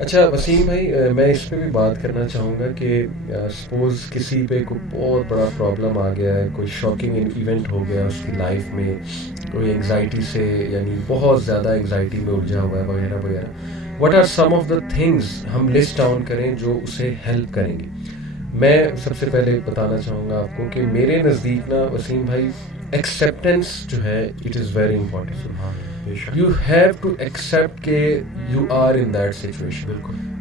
اچھا وسیم بھائی، میں اس پہ بھی بات کرنا چاہوں گا کہ سپوز کسی پہ کوئی بہت بڑا پرابلم آ گیا ہے، کوئی شاکنگ ایونٹ ہو گیا اس کی لائف میں، کوئی انگزائٹی سے یعنی بہت زیادہ انگزائٹی میں الجھا ہوا ہے وغیرہ وغیرہ. What are some of the things ہم لسٹ ڈاؤن کریں جو اسے ہیلپ کریں گے؟ میں سب سے پہلے بتانا چاہوں گا آپ کو کہ میرے نزدیک نا وسیم بھائی، ایکسیپٹینس جو ہے it is very important. You have to accept کہ you are in that situation.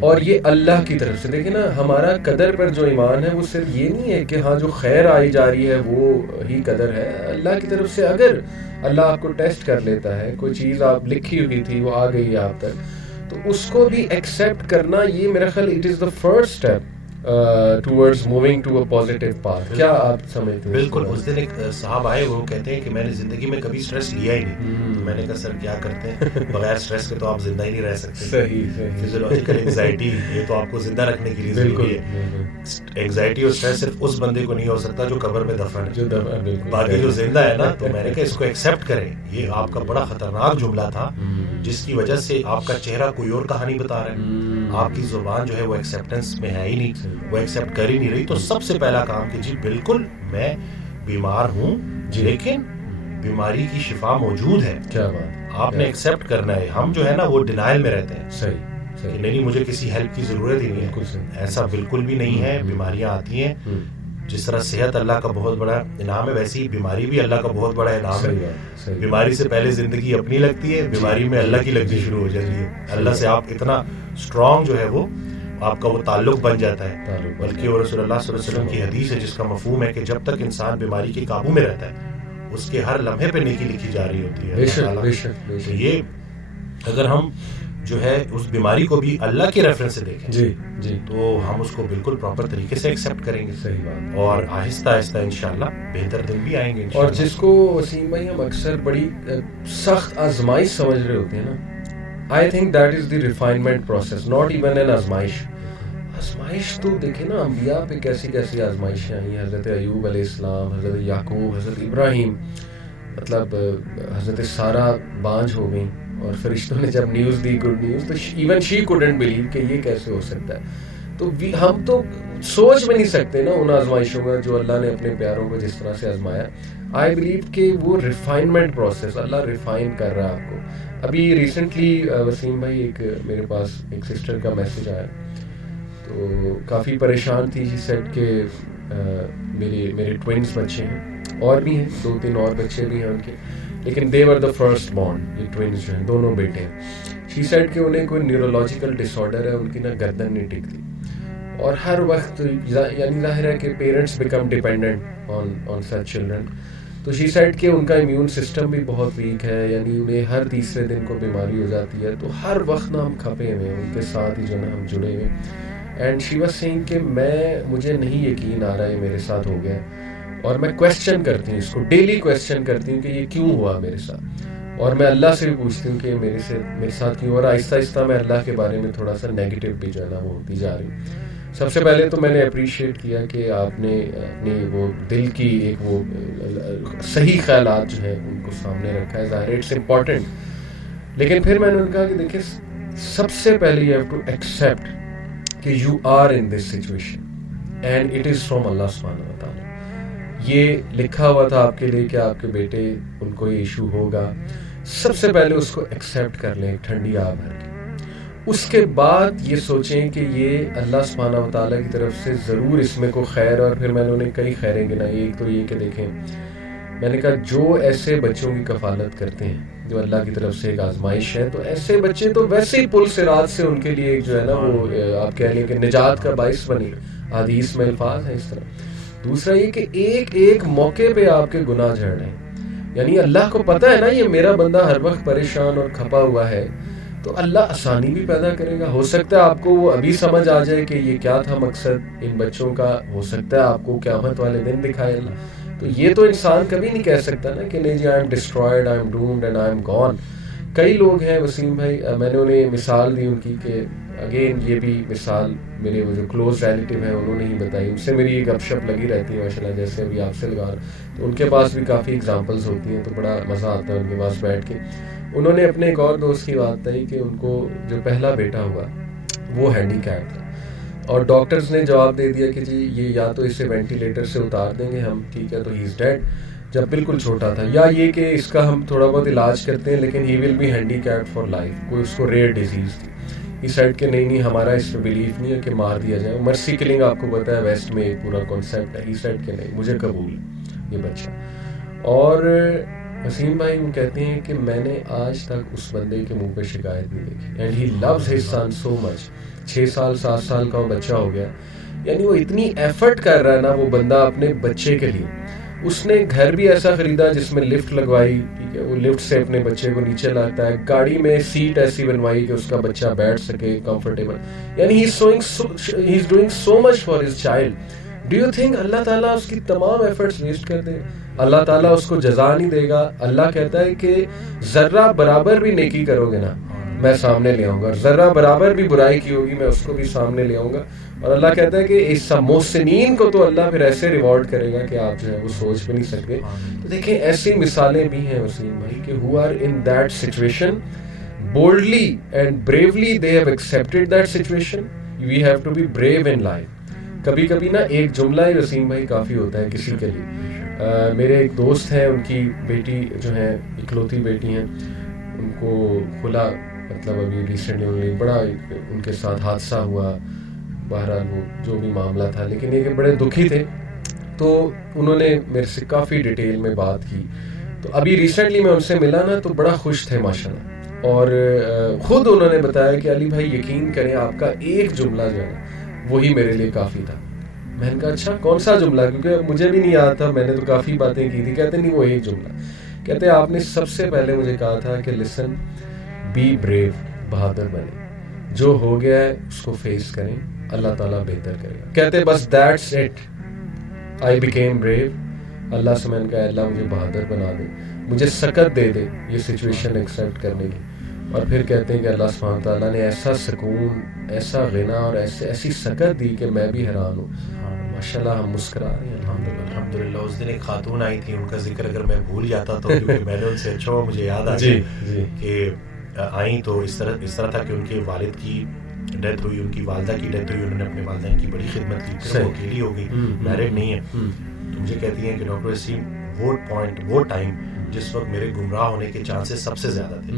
اور یہ اللہ کی طرف سے دیکھیں نا، ہمارا قدر پر جو ایمان ہے وہ صرف یہ نہیں ہے کہ ہاں جو خیر آئی جا رہی ہے وہ ہی قدر ہے. اللہ کی طرف سے اگر اللہ آپ کو ٹیسٹ کر لیتا ہے، کوئی چیز آپ لکھی ہوئی تھی وہ آ گئی ہے آپ تک، تو اس کو بھی ایکسیپٹ کرنا، یہ میرا خیال it is the first step towards moving to a positive path. کیا آپ سمجھتے ہیں؟ بالکل. اس دن ایک صاحب آئے، وہ کہتے ہیں کہ میں نے زندگی میں کبھی اسٹریس لیا ہی نہیں. تو میں نے کہا سر کیا کرتے ہیں؟ بغیر اسٹریس کے تو آپ زندہ ہی نہیں رہ سکتے. صحیح. فزیولوجیکل انگزائٹی یہ تو آپ کو زندہ رکھنے کے لیے ضروری ہے. انگزائٹی اور اسٹریس صرف اس بندے کو نہیں ہو سکتا جو قبر میں دفن ہے، باقی جو زندہ ہے نا. تو میں نے کہا اس کو ایکسیپٹ کریں. یہ آپ کا بڑا خطرناک جملہ تھا جس کی وجہ سے آپ کا چہرہ کوئی اور کہانی بتا رہا ہے. آپ کی زبان جو ہے وہ ایکسیپٹنس میں ہے ہی نہیں، وہ ایکسیپٹ کر ہی نہیں رہی. تو سب سے پہلا کام کہ جی بالکل میں بیمار ہوں لیکن بیماری کی شفا موجود ہے. کیا بات، آپ نے ایکسیپٹ کرنا ہے. ہم جو ہے نا وہ ڈینائل میں رہتے ہیں صحیح کہ نہیں مجھے کسی ہیلپ کی ضرورت ہی نہیں ہے. ایسا بالکل بھی نہیں ہے. بیماریاں آتی ہیں، جس طرح صحت اللہ کا بہت بڑا انعام ہے، ویسے ہی بیماری بھی اللہ کا بہت بڑا انعام ہے. بیماری سے پہلے زندگی اپنی لگتی ہے، بیماری میں اللہ کی لگنی شروع ہو جاتی ہے. اللہ سے آپ اتنا اسٹرانگ جو ہے وہ آپ کا وہ تعلق بن جاتا ہے. بلکہ وہ رسول اللہ صلی اللہ علیہ وسلم کی حدیث ہے جس کا مفہوم ہے کہ جب تک انسان بیماری کے قابو میں رہتا ہے اس کے ہر لمحے پہ نیکی لکھی جا رہی ہوتی ہے. تو یہ اگر ہم جو ہے اس بیماری کو بھی اللہ کے ریفرنس سے دیکھیں تو ہم اس کو بالکل پراپر طریقے سے ایکسیپٹ کریں گے. صحیح بات. اور آہستہ آہستہ انشاءاللہ بہتر دن بھی آئیں گے. اور جس کو وسیم بھائی ہم اکثر بڑی سخت آزمائش سمجھ رہے ہوتے ہیں نا، I think that is the refinement process, not even an آزمائش. آزمائش تو دیکھیں نا، انبیاء پہ کیسی کیسی آزمائشیں آئی ہیں. حضرت ایوب علیہ السلام، حضرت یعقوب، حضرت ابراہیم، مطلب حضرت سارہ بانجھ ہو گئیں اور فرشتوں نے جب نیوز دی، گڈ نیوز، تو ایون شی کوڈنٹ بلیو کہ یہ کیسے ہو سکتا ہے. تو ہم تو سوچ بھی نہیں سکتے نا ان آزمائشوں کا جو اللہ نے اپنے پیاروں کو جس طرح سے آزمایا. آئی بلیو کہ وہ ریفائنمنٹ پروسیس، اللہ ریفائن کر رہا ہے آپ کو. ابھی ریسنٹلی وسیم بھائی ایک میرے پاس ایک سسٹر کا میسج آیا، تو کافی پریشان تھی. جی سیٹ کہ میرے ٹوئنس بچے ہیں، اور بھی ہیں 2-3 اور بچے بھی ہیں ان کے، لیکن دے ور دا فرسٹ بورن. یہ ٹوئنس جو ہیں دونوں بیٹے ہیں. شی سیڈ کہ انہیں کوئی نیورولوجیکل ڈس آرڈر ہے، ان کی نا گردن نہیں ٹکتی، اور ہر وقت یعنی ظاہر ہے کہ parents become dependent on such children. تو شی سیڈ کہ ان کا امیون سسٹم بھی بہت ویک ہے، یعنی انہیں ہر تیسرے دن کو بیماری ہو جاتی ہے. تو ہر وقت نا ہم کھپے ہوئے ہیں ان کے ساتھ ہی جو نا ہم جڑے ہوئے. اینڈ شی واز سینگ کہ مجھے نہیں یقین آ رہا ہے میرے ساتھ ہو گیا، اور میں کویسچن کرتی ہوں اس کو، ڈیلی کویسچن کرتی ہوں کہ یہ کیوں ہوا میرے ساتھ، اور میں اللہ سے بھی پوچھتی ہوں کہ میرے ساتھ کیوں. اور آہستہ آہستہ میں اللہ کے بارے میں تھوڑا سا نیگیٹو بھی جو ہے نا وہ ہوتی جا رہی ہوں. سب سے پہلے تو میں نے اپریشیٹ کیا کہ آپ نے اپنی وہ دل کی ایک وہ صحیح خیالات جو ہیں ان کو سامنے رکھا ہے. ظاہر اٹس امپورٹنٹ، لیکن پھر میں نے ان کہا کہ دیکھیں سب سے پہلے یو ہیو ٹو ایکسیپٹ کہ you are in this situation and it is from Allah سبحانہ و تعالیٰ. یہ لکھا ہوا تھا آپ کے لیے کہ آپ کے بیٹے ان کو یہ ایشو ہوگا. سب سے پہلے اس کو ایکسیپٹ کر لیں ٹھنڈی آب بھر کے. اس کے بعد یہ سوچیں کہ یہ اللہ سبحانہ و تعالیٰ کی طرف سے ضرور اس میں کو خیر. اور پھر میں نے انہیں کئی خیریں گنائی. ایک تو یہ کہ دیکھیں، میں نے کہا جو ایسے بچوں کی کفالت کرتے ہیں جو اللہ کی طرف سے ایک آزمائش ہے، تو ایسے بچے تو ویسے ہی پل صراط سے ان کے لیے ایک جو ہے نا وہ آپ کہہ لیں کہ نجات کا باعث بنی. حدیث میں الفاظ ہیں اس طرح. دوسرا یہ کہ ایک ایک موقع پہ آپ کے گناہ جھڑ رہے ہیں، یعنی اللہ کو پتہ ہے نا یہ میرا بندہ ہر وقت پریشان اور کھپا ہوا ہے، تو اللہ آسانی بھی پیدا کرے گا. ہو سکتا ہے آپ کو وہ ابھی سمجھ آ جائے کہ یہ کیا تھا مقصد ان بچوں کا، ہو سکتا ہے آپ کو قیامت والے دن دکھائے اللہ. تو یہ تو انسان کبھی نہیں کہہ سکتا نا کہ نہیں جی I am destroyed, I am doomed and I am gone. کئی لوگ ہیں وسیم بھائی، میں نے انہیں مثال دی ان کی کہ اگین یہ بھی مثال میرے وہ جو کلوز ریلیٹیو ہیں انہوں نے ہی بتائی. ان سے میری ایک گپ شپ لگی رہتی ہے ماشاء اللہ، جیسے ابھی آپ سے لگا رہا، تو ان کے پاس بھی کافی ایگزامپلس ہوتی ہیں، تو بڑا مزہ آتا ہے ان کے پاس بیٹھ کے. انہوں نے اپنے ایک اور دوست کی بات بتائی کہ ان کو جو پہلا بیٹا ہوا وہ ہینڈی کیپ تھا اور ڈاکٹرز نے جواب دے دیا کہ جی یہ یا تو اسے وینٹیلیٹر سے اتار دیں گے ہم, ٹھیک ہے, تو ہی از ڈیڈ, جب بالکل چھوٹا تھا, یا یہ کہ اس کا ہم تھوڑا بہت علاج کرتے ہیں لیکن he will be handicap for life, کوئی اس کو ریئر ڈیزیز تھی. ہی سیڈ کہ نہیں ہمارا اس پہ بلیف نہیں ہے کہ مار دیا جائے. مرسی کلنگ آپ کو پتہ ہے ویسٹ میں ایک پورا کانسیپٹ ہے. ہی سیڈ کہ نہیں مجھے قبول ہے یہ بچہ. اور وسیم بھائی وہ کہتے ہیں کہ میں نے آج تک اس بندے کے منہ پہ شکایت نہیں دیکھی, and he loves his son so much. 6 سال 7 سال کا وہ بچہ ہو گیا, یعنی وہ اتنی ایفرٹ کر رہا ہے نا وہ بندہ اپنے بچے کے لیے. اس نے گھر بھی ایسا خریدا جس میں لفٹ لگوائی, ٹھیک ہے, وہ لفٹ سے اپنے بچے کو نیچے لاتا ہے, گاڑی میں سیٹ ایسی بنوائی کہ اس کا بچہ بیٹھ سکے کمفرٹیبل, یعنی he is doing so much for his child. Do you think Allah تعالیٰ اس کی تمام ایفرٹس ویسٹ کر دے؟ اللہ تعالیٰ اس کو جزا نہیں دے گا. اللہ کہتا ہے کہ ذرہ برابر بھی نیکی کرو گے نا میں سامنے لے آؤں گا, اور ذرہ برابر بھی برائی کی ہوگی میں اس کو بھی سامنے لے آؤں گا. اور اللہ کہتا ہے کہ اس محسنین کو تو اللہ پھر ایسے ریوارڈ کرے گا کہ آپ جو ہے وہ سوچ بھی نہیں سکتے. تو دیکھیں ایسی مثالیں بھی ہیں وسیم بھائی کہ who are in that situation boldly and bravely they have accepted that situation. We have to be brave in life. کبھی کبھی نا ایک جملہ ہی وسیم بھائی کافی ہوتا ہے کسی کے لیے. میرے ایک دوست ہیں, ان کی بیٹی جو ہے اکلوتی بیٹی ہیں, ان کو کھلا مطلب ابھی ریسنٹلی بڑا ان کے ساتھ حادثہ ہوا, بہرحال وہ جو بھی معاملہ تھا, لیکن یہ کہ بڑے دکھی تھے. تو انہوں نے میرے سے کافی ڈیٹیل میں بات کی. تو ابھی ریسنٹلی میں ان سے ملا نا تو بڑا خوش تھے ماشاءاللہ, اور خود انہوں نے بتایا کہ علی بھائی یقین کریں آپ کا ایک جملہ جو ہے وہی میرے لیے کافی تھا. میں نے کہا اچھا کون سا جملہ, کیونکہ مجھے بھی نہیں یاد تھا, میں نے تو کافی باتیں کی تھی. کہتے نہیں وہ ایک جملہ, کہتے آپ نے سب سے پہلے مجھے کہا تھا کہ لسن بی بریو, بہادر بنے, جو ہو گیا ہے اس کو فیس کریں, اللہ تعالیٰ بہتر کرے گا. کہتے بس that's it, I became brave. Allah سے میں نے کہا اللہ مجھے بہادر بنا دے, مجھے سکت دے دے یہ سچویشن ایکسیپٹ کرنے کی. اور پھر کہتے ہیں کہ اللہ سبحانہ تعالیٰ نے ایسا سکون, ایسا غنا اور ایسی سکت دی کہ میں بھی حیران ہوں. ماشاءاللہ ہم مسکرا رہے ہیں الحمدللہ. اس دن ایک خاتون آئی تھی, ان کا ذکر اگر میں بھول جاتا تو کیونکہ میں نے ان سے اچھا ہوا مجھے یاد آ گیا کہ آئیں تو اس طرح تھا کہ ان کے والد کی ڈیتھ ہوئی, ان کی والدہ کی ڈیتھ ہوئی, انہوں نے اپنے والدین کی بڑی خدمت کی, پھر وہ اکیلی ہو گئی, میرڈ نہیں ہے. تو مجھے کہتی ہیں کہ ڈاکٹر وسیم وہ ٹائم جس وقت میرے گمراہ ہونے کے چانسز سب سے زیادہ تھے,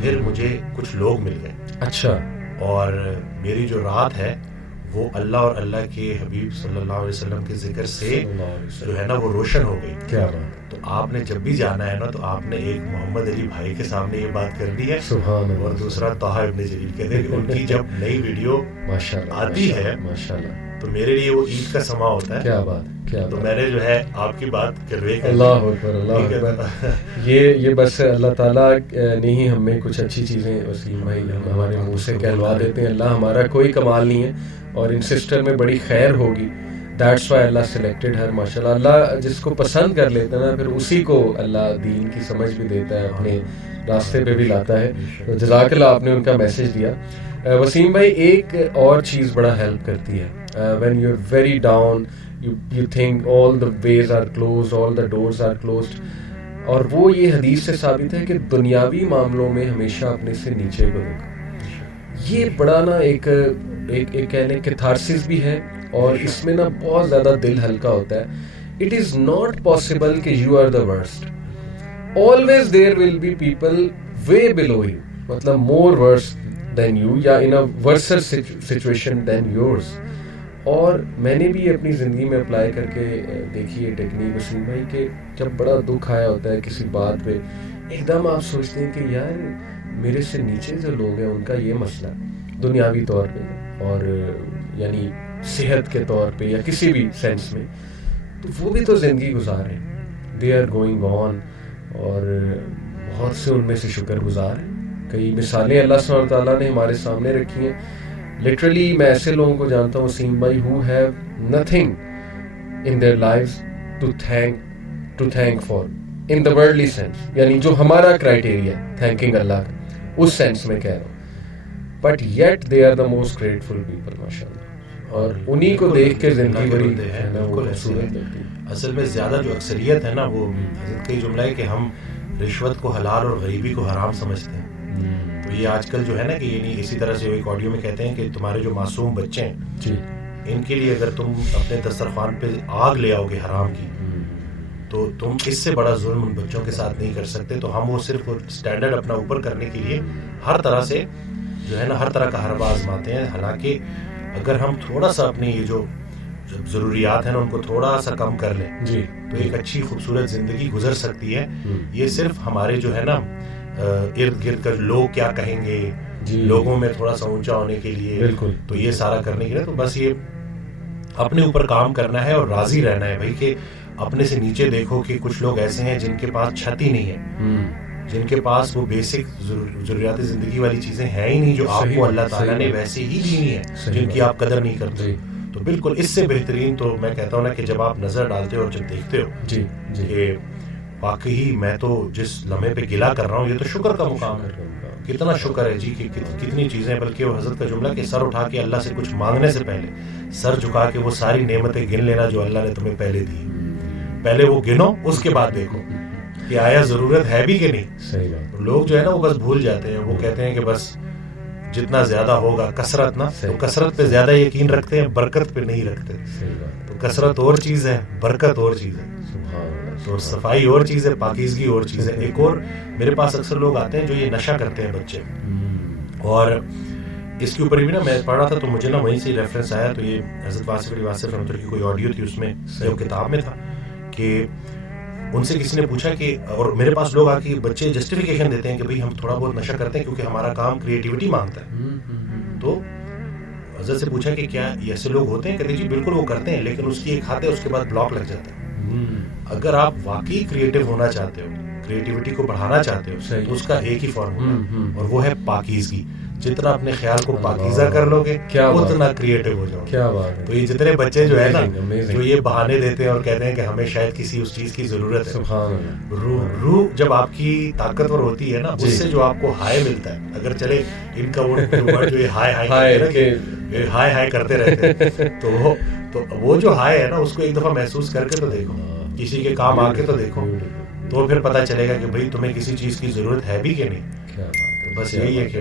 پھر مجھے کچھ لوگ مل گئے. اچھا. اور میری جو رات ہے وہ اللہ اور اللہ کے حبیب صلی اللہ علیہ وسلم کے ذکر سے جو ہے نا وہ روشن ہو گئی. کیا بات. تو آپ نے جب بھی جانا ہے نا تو آپ نے ایک محمد علی بھائی کے سامنے یہ بات کر دی ہے, سبحان اللہ, اور دوسرا طاہر ابن جلیل کہتے ہیں کہ ان کی جب نئی ویڈیو آتی ہے تو میرے لیے وہ عید کا سما ہوتا ہے. کیا بات, کیا. تو میں نے جو ہے آپ کی بات کر رہی ہے. اللہ اکبر, اللہ اکبر. یہ بس اللہ تعالیٰ نے ہی ہمیں کچھ اچھی چیزیں وسیم بھائی ہمارے منہ سے کہلوا دیتے ہیں. اللہ ہمارا کوئی کمال نہیں ہے, اور ان سسٹر میں بڑی خیر ہوگی. دیٹس وائی اللہ سلیکٹڈ ہے. ماشاءاللہ اللہ جس کو پسند کر لیتا ہے نا پھر اسی کو اللہ دین کی سمجھ بھی دیتا ہے, اپنے راستے پہ بھی لاتا ہے. تو جزاک اللہ, آپ نے ان کا میسج دیا. وسیم بھائی ایک اور چیز بڑا ہیلپ کرتی ہے, when you're very down, you think all the ways are closed, all the doors are closed, اور وہ یہ حدیث سے ثابت ہے کہ دنیاوی معاملوں میں ہمیشہ اپنے سے نیچے کو دیکھو. یہ بڑا نا ایک کہنے کیتھارسس بھی ہے, اور اس میں نا بہت زیادہ دل ہلکا ہوتا ہے. It is not possible کہ you are the worst. Always there will be people way below you, مطلب more worse than you, یا in a worse situation than yours. اور میں نے بھی اپنی زندگی میں اپلائی کر کے دیکھی ہے ٹیکنیک وسیم بھائی, کہ جب بڑا دکھ آیا ہوتا ہے کسی بات پہ, ایک دم آپ سوچتے ہیں کہ یار میرے سے نیچے جو لوگ ہیں ان کا یہ مسئلہ دنیاوی طور پہ, اور یعنی صحت کے طور پہ یا کسی بھی سینس میں, تو وہ بھی تو زندگی گزار رہے ہیں, دے آر گوئنگ آن, اور بہت سے ان میں سے شکر گزار ہیں. کئی مثالیں اللہ سبحانہ تعالیٰ نے ہمارے سامنے رکھی ہیں. لٹرلی میں ایسے لوگوں کو جانتا ہوں وسیم بھائی who have nothing in their lives to thank for in the worldly sense, یعنی جو ہمارا کرائٹیریا ہے thanking اللہ کا, اس سینس میں کہہ رہا ہوں, but yet they are the most grateful people ماشاءاللہ. اور انہی کو دیکھ کے زندگی بڑی خوبصورت لگتی ہے. اصل میں زیادہ جو اکثریت ہے نا وہ حضرت کا جملہ ہے کہ ہم رشوت کو حلال اور غریبی کو حرام سمجھتے ہیں. تو تو یہ آج کل جو ہے نا کہ یہ نہیں، اسی طرح سے ایک آڈیو میں کہتے ہیں کہ تمہارے جو معصوم بچے ہیں جی ان کے لیے اگر تم اپنے دسترخوان پہ آگ لے آؤ گے حرام کی تو تم اس سے بڑا ظلم ان بچوں کے ساتھ نہیں کر سکتے. تو ہم وہ صرف اسٹینڈرڈ اپنا اوپر کرنے کے لیے ہر طرح سے جو ہے نا ہر طرح کا حربہ آزماتے ہیں. حالانکہ اگر ہم تھوڑا سا اپنی یہ جو ضروریات ہیں نا ان کو تھوڑا سا کم کر لیں جی تو ایک اچھی خوبصورت زندگی گزر سکتی ہے. یہ صرف ہمارے جو ہے نا ارد گرد کا لوگ کیا کہیں گے لوگوں میں تھوڑا سا اونچا ہونے کے لیے بالکل تو یہ سارا کرنے کے لیے تو بس یہ اپنے اوپر کام کرنا ہے اور راضی رہنا ہے بھائی کہ اپنے سے نیچے دیکھو کہ کچھ لوگ ایسے ہیں جن کے پاس چھت ہی نہیں ہے، جن کے پاس وہ بیسک ضروریات زندگی والی چیزیں ہیں ہی نہیں جو آپ کو اللہ تعالیٰ نے ویسے ہی دینی ہے جن کی آپ قدر نہیں کرتے. تو بالکل اس سے بہترین تو میں کہتا ہوں نا کہ جب آپ نظر ڈالتے ہو اور جب دیکھتے ہو کہ واقعی میں تو جس لمحے پہ گلا کر رہا ہوں یہ تو شکر کا مقام ہے. کتنا شکر ہے جی کہ کتنی چیزیں، بلکہ وہ حضرت کا جملہ کہ سر اٹھا کے اللہ سے کچھ مانگنے سے پہلے سر جھکا کے وہ ساری نعمتیں گن لینا جو اللہ نے تمہیں پہلے دی. پہلے وہ گنو اس کے بعد دیکھو کہ آیا ضرورت ہے بھی کہ نہیں. صحیح بات. لوگ جو ہے نا وہ بس بھول جاتے ہیں، وہ کہتے ہیں کہ بس جتنا زیادہ ہوگا کثرت نا، تو کثرت پہ زیادہ یقین رکھتے ہیں، برکت پہ نہیں رکھتے. تو کثرت اور چیز ہے، برکت اور چیز ہے. تو صفائی اور چیز ہے، پاکیزگی اور چیز ہے. ایک اور میرے پاس اکثر لوگ آتے ہیں جو یہ نشہ کرتے ہیں بچے، اور اس کے اوپر بھی نا میں پڑھ رہا تھا تو مجھے نا وہیں سے ریفرنس آیا. تو یہ حضرت واصف علی واصف رحمۃ اللہ کی کوئی آڈیو تھی، اس میں جو کتاب میں تھا کہ ان سے کسی نے پوچھا کہ، اور میرے پاس لوگ آ کے بچے جسٹیفیکیشن دیتے ہیں کہ بھئی ہم تھوڑا بہت نشہ کرتے ہیں کیونکہ ہمارا کام کریٹیوٹی مانگتا ہے. تو حضرت سے پوچھا کہ کیا ایسے لوگ ہوتے ہیں؟ کہتے جی بالکل وہ کرتے ہیں، لیکن اس کی ایک کھاتے اس کے بعد بلاک لگ جاتا ہے. اگر آپ واقعی کریٹو ہونا چاہتے ہو، کریٹیوٹی کو بڑھانا چاہتے ہو تو اس کا ایک ہی فارمولا ہے اور وہ ہے پاکیزگی. جتنا اپنے خیال کو پاکیزہ کر لو گے اتنا کریٹو ہو جاؤ. کیا بات ہے. تو یہ جتنے بچے جو ہے نا جو یہ بہانے دیتے ہیں اور کہتے ہیں کہ ہمیں شاید کسی اس چیز کی ضرورت ہے، سبحان اللہ. روح جب آپ کی طاقتور ہوتی ہے نا اس سے جو آپ کو ہائے ملتا ہے. اگر چلے ان کا وہ جو یہ ہائے کرتے رہتے ہیں تو وہ جو ہائے ہے نا اس کو ایک دفعہ محسوس کر کے تو دیکھو، کسی کے کام آ کے تو دیکھو، تو پھر پتہ چلے گا کہ بھئی تمہیں کسی چیز کی ضرورت ہے بھی کہ نہیں. بس یہی ہے کہ